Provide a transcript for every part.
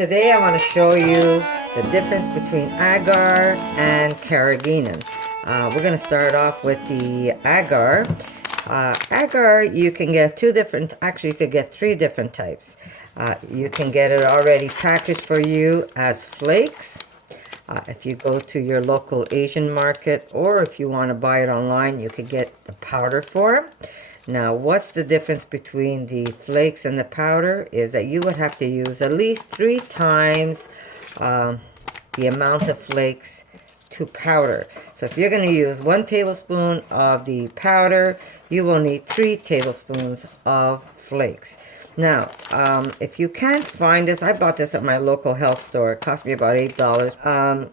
Today I want to show you the difference between agar and carrageenan. We're going to start off with the agar. Agar, you can get actually you could get three different types. You can get it already packaged for you as flakes. If you go to your local Asian market, or if you want to buy it online, you could get the powder form. Now, what's the difference between the flakes and the powder is that you would have to use at least 3 times the amount of flakes to powder. So if you're going to use 1 tablespoon of the powder, you will need 3 tablespoons of flakes. Now, if you can't find this, I bought this at my local health store. It cost me about $8.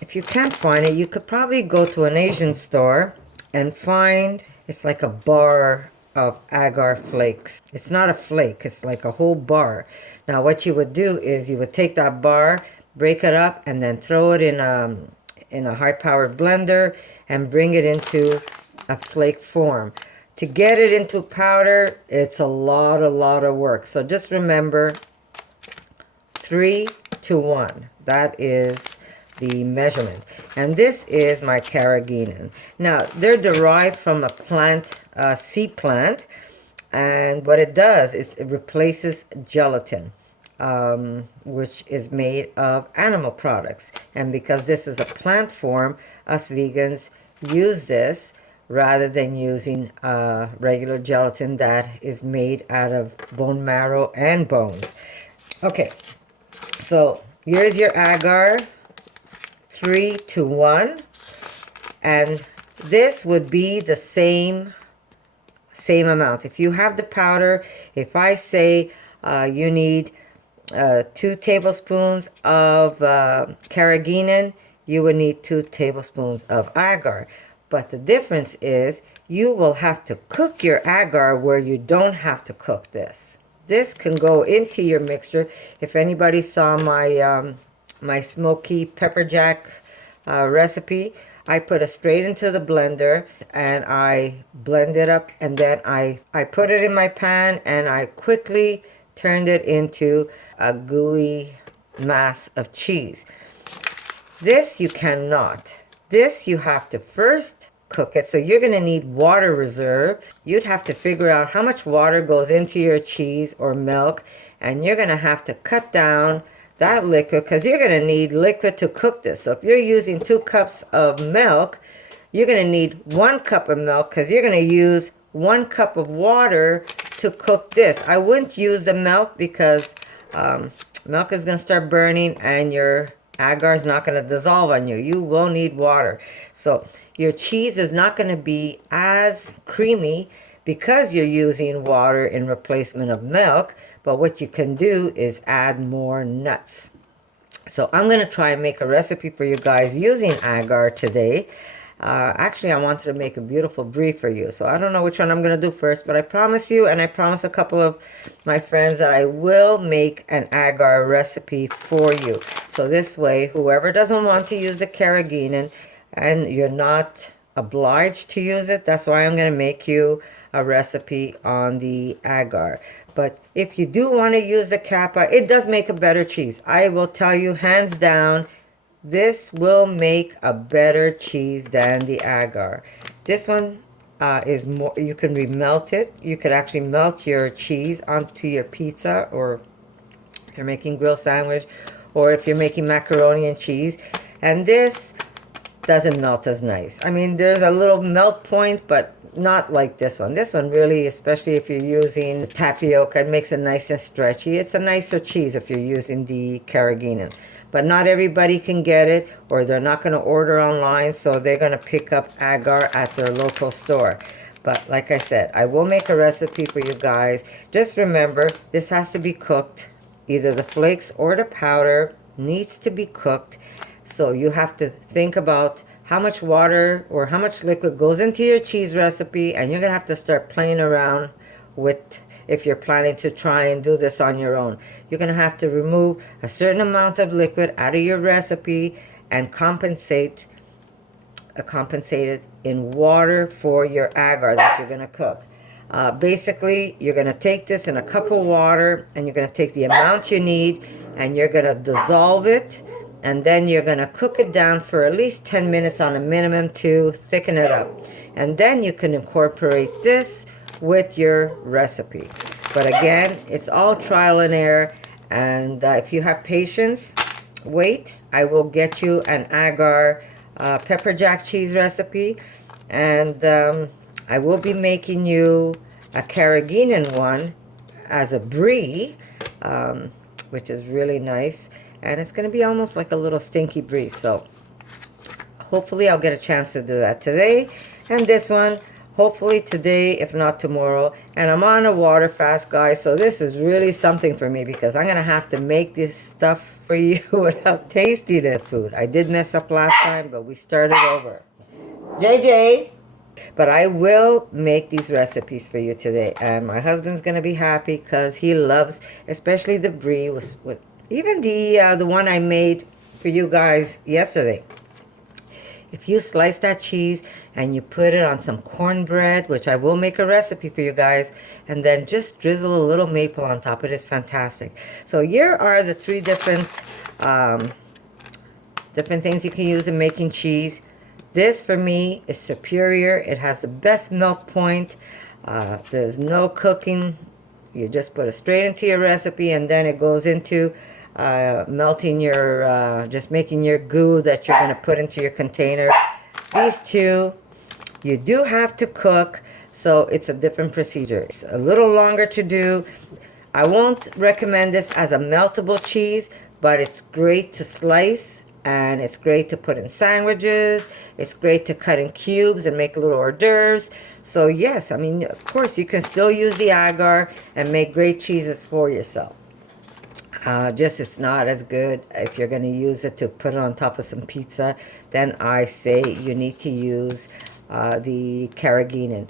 If you can't find it, you could probably go to an Asian store and find, it's like a bar of agar flakes. It's not a flake, it's like a whole bar. Now what you would do is you would take that bar, break it up, and then throw it in a high-powered blender and bring it into a flake form. To get it into powder, it's a lot of work. So just remember 3 to 1. That is the measurement. And this is my carrageenan. Now, they're derived from a plant, seed plant, and what it does is it replaces gelatin, which is made of animal products. And because this is a plant form, us vegans use this rather than using regular gelatin that is made out of bone marrow and bones. Okay, so here's your agar, 3 to 1, and this would be the same amount. If you have the powder, if I say you need 2 tablespoons of carrageenan, you would need 2 tablespoons of agar. But the difference is you will have to cook your agar where you don't have to cook this. This can go into your mixture. If anybody saw my my smoky pepper jack recipe, I put it straight into the blender and I blend it up, and then I put it in my pan and I quickly turned it into a gooey mass of cheese. This you cannot. This you have to first cook it. So you're going to need water reserve. You'd have to figure out how much water goes into your cheese or milk, and you're going to have to cut down that liquid because you're going to need liquid to cook this. So if you're using 2 cups of milk, you're going to need 1 cup of milk because you're going to use 1 cup of water to cook this. I wouldn't use the milk because milk is going to start burning and your agar is not going to dissolve on you. You will need water. So your cheese is not going to be as creamy because you're using water in replacement of milk. But what you can do is add more nuts. So I'm going to try and make a recipe for you guys using agar today. Actually, I wanted to make a beautiful brie for you. So I don't know which one I'm going to do first, but I promise you, and I promise a couple of my friends, that I will make an agar recipe for you. So this way, whoever doesn't want to use the carrageenan, and you're not obliged to use it, that's why I'm going to make you a recipe on the agar. But if you do want to use the kappa, it does make a better cheese. I will tell you hands down, this will make a better cheese than the agar. This one is more, you can remelt it. You could actually melt your cheese onto your pizza, or if you're making grilled sandwich, or if you're making macaroni and cheese. And this doesn't melt as nice. I mean, there's a little melt point, but not like this one. This one really, especially if you're using tapioca, it makes it nice and stretchy. It's a nicer cheese if you're using the carrageenan. But not everybody can get it, or they're not going to order online, so they're going to pick up agar at their local store. But like I said, I will make a recipe for you guys. Just remember, this has to be cooked. Either the flakes or the powder needs to be cooked. So you have to think about how much water or how much liquid goes into your cheese recipe, and you're going to have to start playing around with, if you're planning to try and do this on your own. You're going to have to remove a certain amount of liquid out of your recipe and compensate it in water for your agar that you're going to cook. Basically, you're going to take this in a cup of water, and you're going to take the amount you need, and you're going to dissolve it, and then you're going to cook it down for at least 10 minutes on a minimum to thicken it up. And then you can incorporate this with your recipe. But again, it's all trial and error, and if you have patience, wait. I will get you an agar pepper jack cheese recipe, and I will be making you a Carrageenan one as a brie, which is really nice, and it's going to be almost like a little stinky brie. So hopefully I'll get a chance to do that today, and this one hopefully today, if not tomorrow. And I'm on a water fast, guys, so this is really something for me, because I'm gonna have to make this stuff for you without tasting the food. I did mess up last time, but we started over. JJ! But I will make these recipes for you today, and my husband's gonna be happy because he loves, especially the brie, with even the one I made for you guys yesterday. If you slice that cheese and you put it on some cornbread, which I will make a recipe for you guys, and then just drizzle a little maple on top, it is fantastic. So here are the three different things you can use in making cheese. This for me is superior. It has the best melt point. There's no cooking. You just put it straight into your recipe, and then it goes into melting your, just making your goo that you're going to put into your container. These two, you do have to cook, so it's a different procedure. It's a little longer to do. I won't recommend this as a meltable cheese, but it's great to slice, and it's great to put in sandwiches. It's great to cut in cubes and make little hors d'oeuvres. So yes, I mean, of course, you can still use the agar and make great cheeses for yourself. Just it's not as good if you're going to use it to put it on top of some pizza. Then I say you need to use the Carrageenan.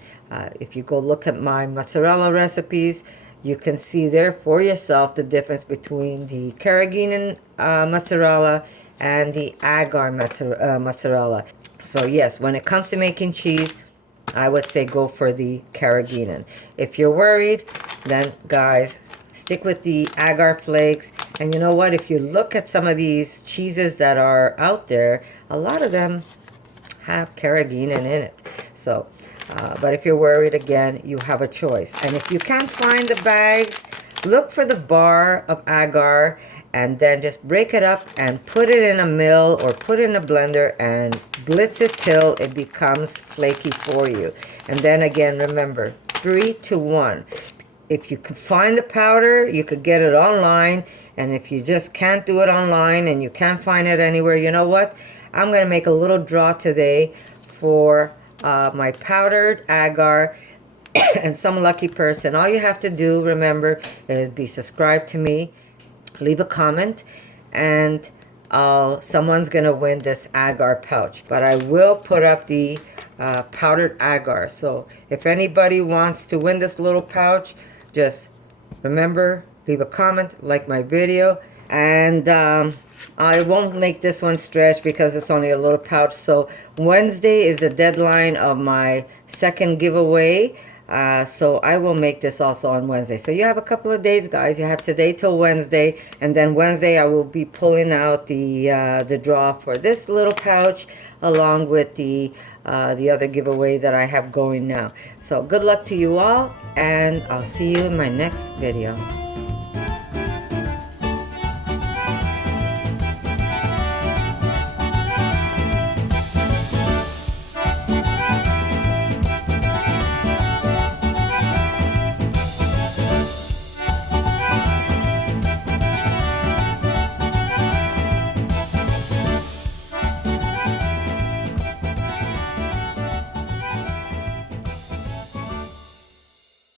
If you go look at my mozzarella recipes, you can see there for yourself the difference between the Carrageenan mozzarella and the agar mozzarella. So yes, when it comes to making cheese, I would say go for the Carrageenan. If you're worried, then guys, stick with the agar flakes. And you know what? If you look at some of these cheeses that are out there, a lot of them have Carrageenan in it. So, but if you're worried, again, you have a choice. And if you can't find the bags, look for the bar of agar, and then just break it up and put it in a mill or put it in a blender and blitz it till it becomes flaky for you. And then again, remember, 3 to 1. If you can find the powder, you could get it online. And if you just can't do it online and you can't find it anywhere, you know what? I'm going to make a little draw today for my powdered agar. And some lucky person. All you have to do, remember, is be subscribed to me, leave a comment, and someone's going to win this agar pouch. But I will put up the powdered agar. So if anybody wants to win this little pouch, just remember, leave a comment, like my video, and I won't make this one stretch because it's only a little pouch. So Wednesday is the deadline of my second giveaway. So I will make this also on Wednesday. So you have a couple of days, guys. You have today till Wednesday, and then Wednesday I will be pulling out the draw for this little pouch, along with the other giveaway that I have going now. So good luck to you all, and I'll see you in my next video.